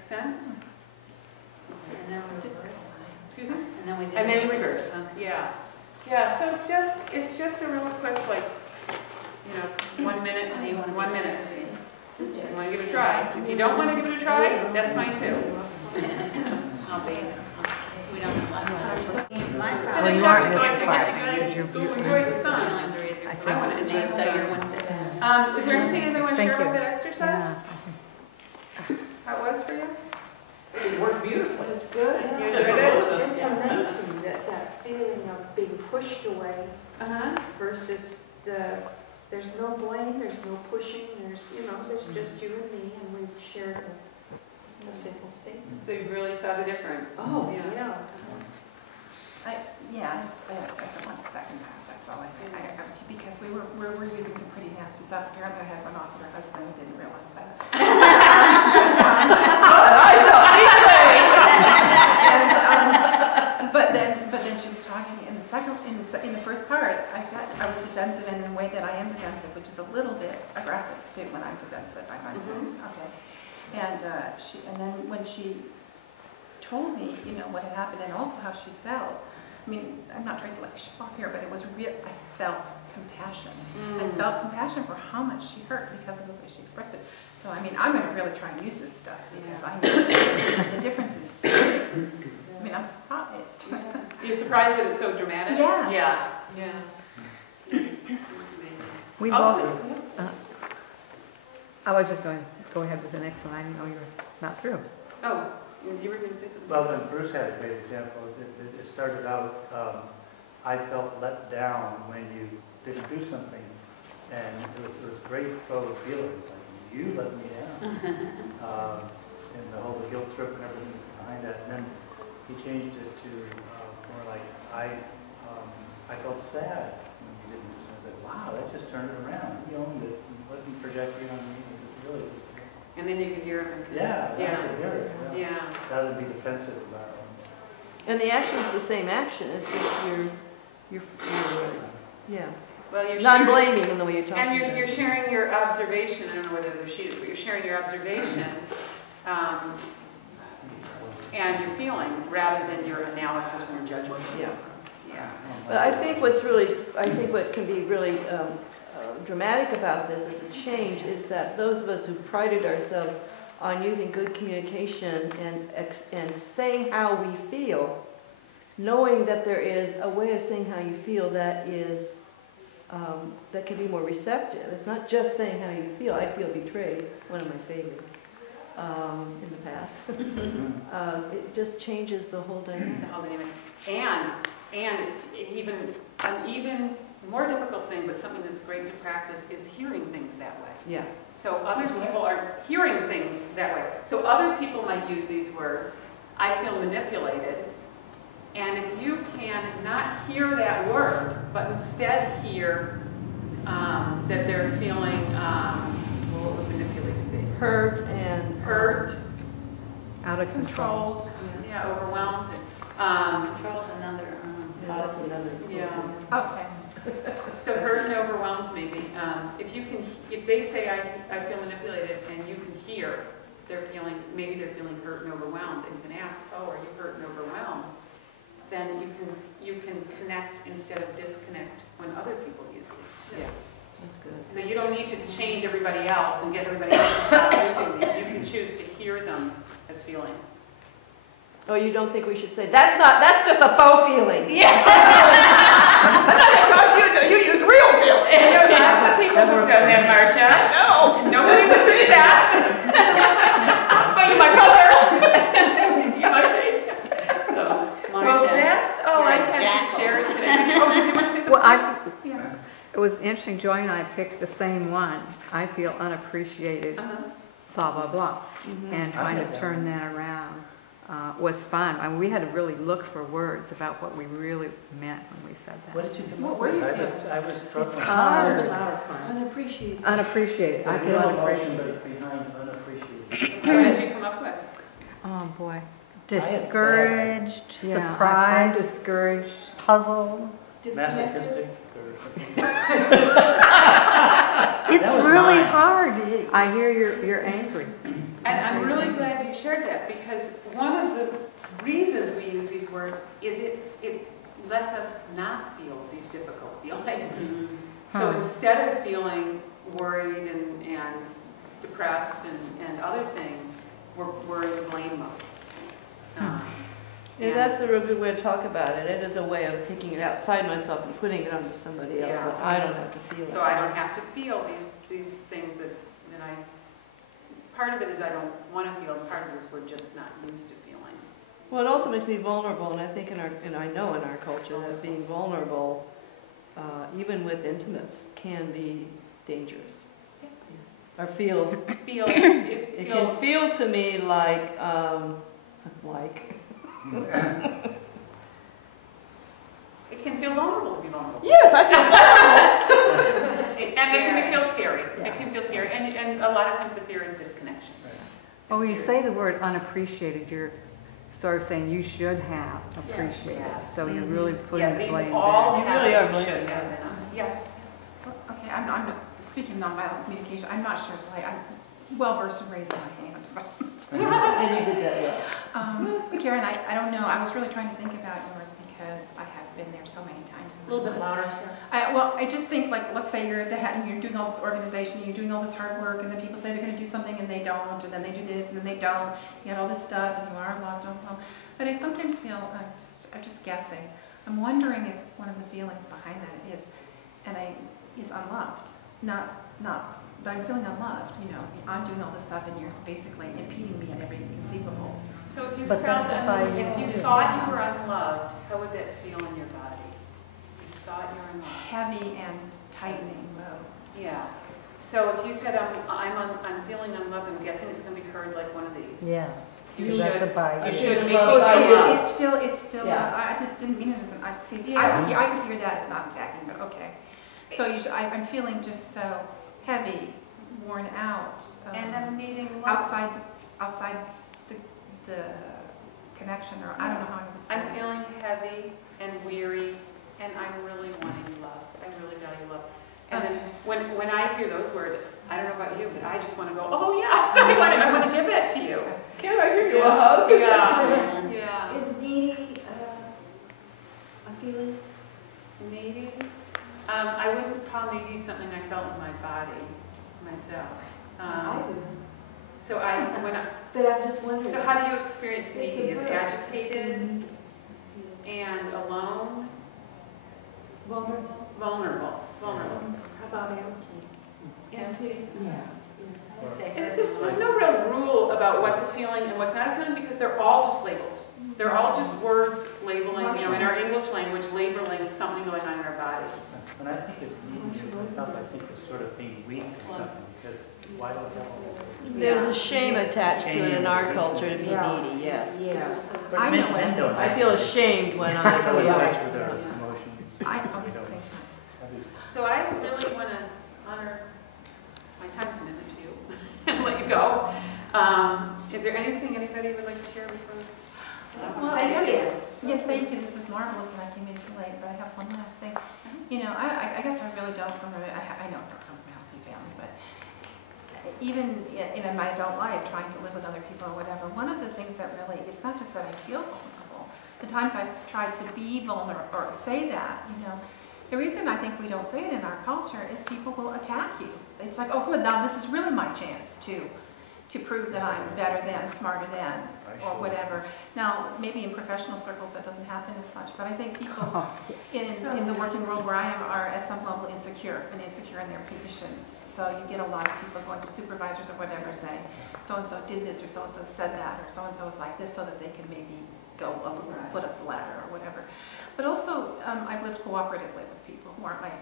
make sense? And then we reverse. Excuse me? And then we did. And then reverse. Yeah. Yeah, so it's just a real quick, like, 1 minute, 1 minute. You want to give it a try. If you don't want to give it a try, that's fine too. I'll be. We don't. Well, you aren't So I mystified. think you guys enjoy the sun. I want to enjoy the sun. Is there anything anyone want to Thank share you. about that exercise? How it was for you? It worked beautifully. It's good. You enjoyed it? It's amazing that feeling of being pushed away Uh-huh. versus there's no blame, there's no pushing, there's just you and me, and we've shared a simple statement. So you really saw the difference. Oh, yeah. I just want to second that, that's all because we were using some pretty nasty stuff. Apparently I had one off with her husband and didn't realize that. But then she was talking in the first part, I was defensive in a way that I am defensive, which is a little bit aggressive too when I'm defensive, I might okay. And then when she told me, what had happened and also how she felt, I mean, I'm not trying to like show off here, but it was real. I felt compassion. I felt compassion for how much she hurt because of the way she expressed it. So, I mean, I'm going to really try and use this stuff because I know the difference is serious. I mean, I'm surprised. You're surprised that it's so dramatic? Yes. Yeah. We Also, both. I was just going to go ahead with the next one. I didn't know you were not through. Oh, you were going to say something? Well, then Bruce had a great example. It started out, I felt let down when you didn't do something. And it was great flow of feelings, like, you let me down. And the whole guilt trip and everything behind that. And then he changed it to more like, I felt sad when you didn't. So I said, wow, that just turned it around. You owned it. It wasn't projecting on me. It was really. And then you could hear it. Yeah, Yeah. I could hear it. Yeah. Rather than be defensive about it. And the action is the same action, it's just you're yeah. Well, you're Non-blaming in the way you're talking. And you're sharing your observation. I don't know whether the sheet is, but you're sharing your observation and your feeling rather than your analysis and your judgment. Yeah. Yeah. But I think what can be really dramatic about this as a change is that those of us who prided ourselves on using good communication and saying how we feel, knowing that there is a way of saying how you feel that is that can be more receptive. It's not just saying how you feel. I feel betrayed, one of my favorites in the past. It just changes the whole dynamic. The whole dynamic. And even an even more difficult thing, but something that's great to practice, is hearing things that way. Yeah. So other people are hearing things that way. So other people might use these words, I feel manipulated. And if you can not hear that word, but instead hear that they're feeling, what would manipulated be? Hurt and Out of control. Yeah, overwhelmed. Control's another. Yeah, that's another. Yeah. Okay. So hurt and overwhelmed, maybe. If they say I feel manipulated, and you can hear maybe they're feeling hurt and overwhelmed, and you can ask, oh, are you hurt and overwhelmed? Then you can connect instead of disconnect when other people use this. Yeah, that's good. So you don't need to change everybody else and get everybody else to stop using these. You can choose to hear them as feelings. Oh, you don't think we should say, that's just a faux feeling. Yeah. I'm not going to talk to you until you use real feeling. Lots of people who've done that, Marcia. No. Nobody's a success. But you might brothers. You might be. So, well, that's all I had to share today. Did you want to say something? Well, it was interesting, Joy and I picked the same one. I feel unappreciated, blah, blah, blah. And trying to turn that around was fun. I mean, we had to really look for words about what we really meant when we said that. What did you come What up were with? you I was struggling. It's hard. Unappreciated. Unappreciated. I I feel feel emotion, unappreciated. but behind unappreciated. What did you come up with? Oh, boy. Discouraged, Yeah, I'm surprised, discouraged. puzzled. Masochistic. It's That was really mine. hard. I hear you're angry. And I'm really glad you shared that, it, because one of the reasons we use these words is it lets us not feel these difficult feelings. So instead of feeling worried and depressed and other things, we're in the blame mode. Yeah, that's a real good way to talk about it. It is a way of taking it outside myself and putting it onto somebody else, Yeah. that I don't have to feel it. So I don't have to feel these things that part of it is I don't want to feel, and part of it is we're just not used to feeling. Well, it also makes me vulnerable, and I think and I know in our culture that being vulnerable, even with intimates, can be dangerous. Or feel, it can feel to me like, It can feel vulnerable to be vulnerable. yes, I feel vulnerable. And it can feel scary. Yeah. It can feel scary. And a lot of times the fear is disconnection. Well, when you say the word unappreciated, you're sort of saying you should have appreciated. Yes. So you're really putting the these blame all there. You have really are it, blaming should have them. it. Yeah. Okay, I'm not, speaking of nonviolent communication, I'm not sure, so I'm well versed in raising my hand, so. And you did that well. Karen, I don't know, I was really trying to think about yours because I have been there so many times. A little bit louder, Sarah. Well, I just think, like, let's say you're at the head and you're doing all this organization, you're doing all this hard work, and then people say they're going to do something and they don't, and then they do this and then they don't. You got all this stuff and you are lost and overwhelmed. But I sometimes feel, I'm just guessing. I'm wondering if one of the feelings behind that is unloved, but I'm feeling unloved. You know, I'm doing all this stuff and you're basically impeding me in every conceivable. So if you But felt that's by you. if you thought you were unloved, how would that feel in your body? If you thought you were unloved. Heavy and tightening. Yeah. So if you said I'm feeling unloved, I'm guessing it's going to be heard like one of these. Yeah. You That's should. a by You you. should be Well, unloved. It's still. Yeah. I didn't mean it as an. Yeah. I could hear that as not attacking, but okay. So I'm feeling just so heavy, worn out. And I'm needing love. outside the connection, or I don't know how I would say. I'm feeling heavy and weary, and I'm really wanting love. I really value love. And then when I hear those words, I don't know about you, but I just want to go, oh yes, I want to give that to you. Can I give you a Yeah. hug? Yeah. Yeah. Is needy a feeling? Needy? I wouldn't call needy something I felt in my body myself. do. So But I'm just wondering. so how do you experience needy? Is agitated and alone? Vulnerable? Vulnerable. How about empty? Empty. Yeah. And there's no real rule about what's a feeling and what's not a feeling, because they're all just labels. They're all just words labeling, you know, in our English language, labeling something going on in our body. When I think of needing myself, I think of sort of being weak or something, because why the hell? There's a shame attached to it in our culture to be Yeah. needy, yes. Yes. But I know men- men don't I have feel that. ashamed when We're I so in feel touch with our emotions. I We always don't. say time. So I really want to honor my time commitment to you and let you go. Is there anything anybody would like to share before? Well, I guess, yes, thank you. This is marvelous, and I came in too late, but I have one last thing. You know, I guess I really don't come from I know I don't come from a healthy family, but even in my adult life, trying to live with other people or whatever, one of the things that really, it's not just that I feel vulnerable. The times I've tried to be vulnerable or say that, you know, the reason I think we don't say it in our culture is people will attack you. It's like, oh good, now this is really my chance to prove that I'm better than, smarter than, or whatever. Now, maybe in professional circles that doesn't happen as much, but I think people in the working world where I am are at some level insecure in their positions. So you get a lot of people going to supervisors or whatever saying, so-and-so did this, or so-and-so said that, or so-and-so is like this, so that they can maybe go up a foot up the ladder or whatever. But also, I've lived cooperatively with people who aren't my